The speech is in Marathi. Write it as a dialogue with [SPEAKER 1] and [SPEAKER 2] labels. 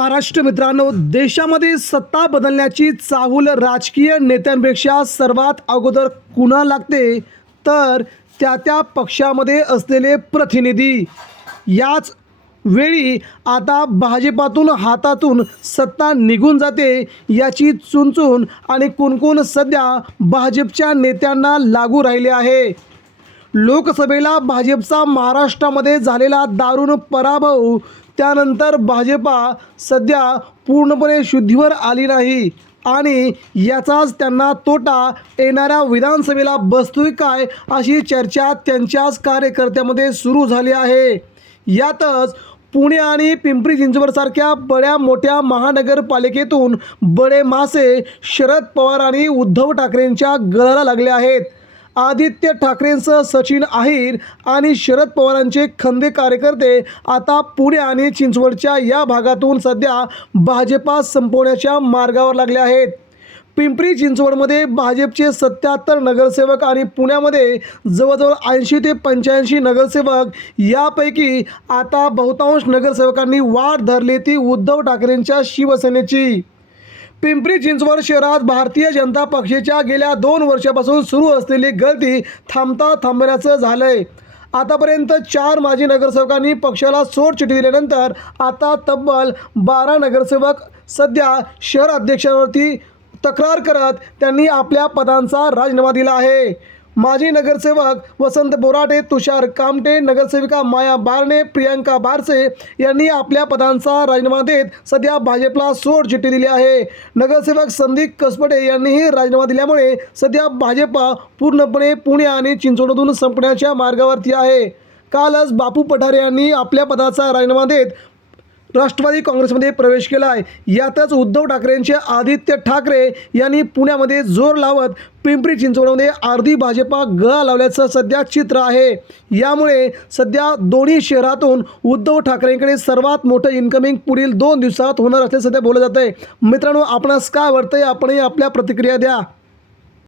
[SPEAKER 1] महाराष्ट्र मित्रांनो देशामध्ये सत्ता बदलण्याची चाहूल राजकीय नेत्यांपेक्षा सर्वात अगोदर कुणा लागते? तर त्या त्या पक्षामध्ये असलेले प्रतिनिधी. याच वेळी आता भाजपातून हातातून सत्ता निघून जाते याची चुनचून आणि कुणकुण सध्या भाजपच्या नेत्यांना लागू राहिले आहे. लोकसभेला भाजपचा महाराष्ट्रामध्ये झालेला दारुण पराभव त्यानंतर भाजपा सध्या पूर्णपणे शुद्धीवर आली नाही. आणि याचाच त्यांना तोटा येणाऱ्या विधानसभेला बसतोय काय अशी चर्चा त्यांच्याच कार्यकर्त्यामध्ये सुरू झाली आहे. यातच पुणे आणि पिंपरी चिंचवडसारख्या बड्या मोठ्या महानगरपालिकेतून बडे मासे शरद पवार आणि उद्धव ठाकरेंच्या गळाला लागले आहेत. आदित्य ठाकरेंसह सचिन अहिर आणि शरद पवारांचे खंदे कार्यकर्ते आता पुणे आणि चिंचवडच्या या भागातून सध्या भाजपा संपवण्याच्या मार्गावर लागले आहेत. पिंपरी चिंचवडमध्ये भाजपचे सत्याहत्तर नगरसेवक आणि पुण्यामध्ये जवळजवळ ऐंशी ते पंच्याऐंशी नगरसेवक यापैकी आता बहुतांश नगरसेवकांनी वाढ धरली ती उद्धव ठाकरेंच्या शिवसेनेची. पिंपरी चिंचवड शहरात भारतीय जनता पक्षाच्या गेल्या दोन वर्षापासून सुरू असलेली गळती थांबता थांबण्याचं झालंय. आतापर्यंत चार माजी नगरसेवकांनी पक्षाला सोडचिठी दिल्यानंतर आता तब्बल बारा नगरसेवक सध्या शहर अध्यक्षांवरती तक्रार करत त्यांनी आपल्या पदांचा राजीनामा दिला आहे. माजी नगरसेवक वसंत बोराटे तुषार कामटे नगरसेविका माया बारणे प्रियांका बारसे यांनी आपल्या पदांचा राजीनामा देत सध्या भाजपला सोड चिठ्ठी दिली आहे. नगरसेवक संदीप कसपटे यांनीही राजीनामा दिल्यामुळे सध्या भाजपा पूर्णपणे पुणे आणि चिंचवडमधून संपण्याच्या मार्गावरती आहे. कालच बापू पठारे यांनी आपल्या पदाचा राजीनामा देत राष्ट्रवादी काँग्रेसमध्ये प्रवेश केला आहे यातच उद्धव ठाकरेंचे आदित्य ठाकरे यांनी पुण्यामध्ये जोर लावत पिंपरी चिंचवडमध्ये अर्धी भाजपा गळा लावल्याचं सध्या चित्र आहे. यामुळे सध्या दोन्ही शहरातून उद्धव ठाकरेंकडे सर्वात मोठं इन्कमिंग पुढील दोन दिवसात होणार असल्याचं सध्या बोललं जातं आहे मित्रांनो आपणास काय वाटतंय? आपणही आपल्या प्रतिक्रिया द्या.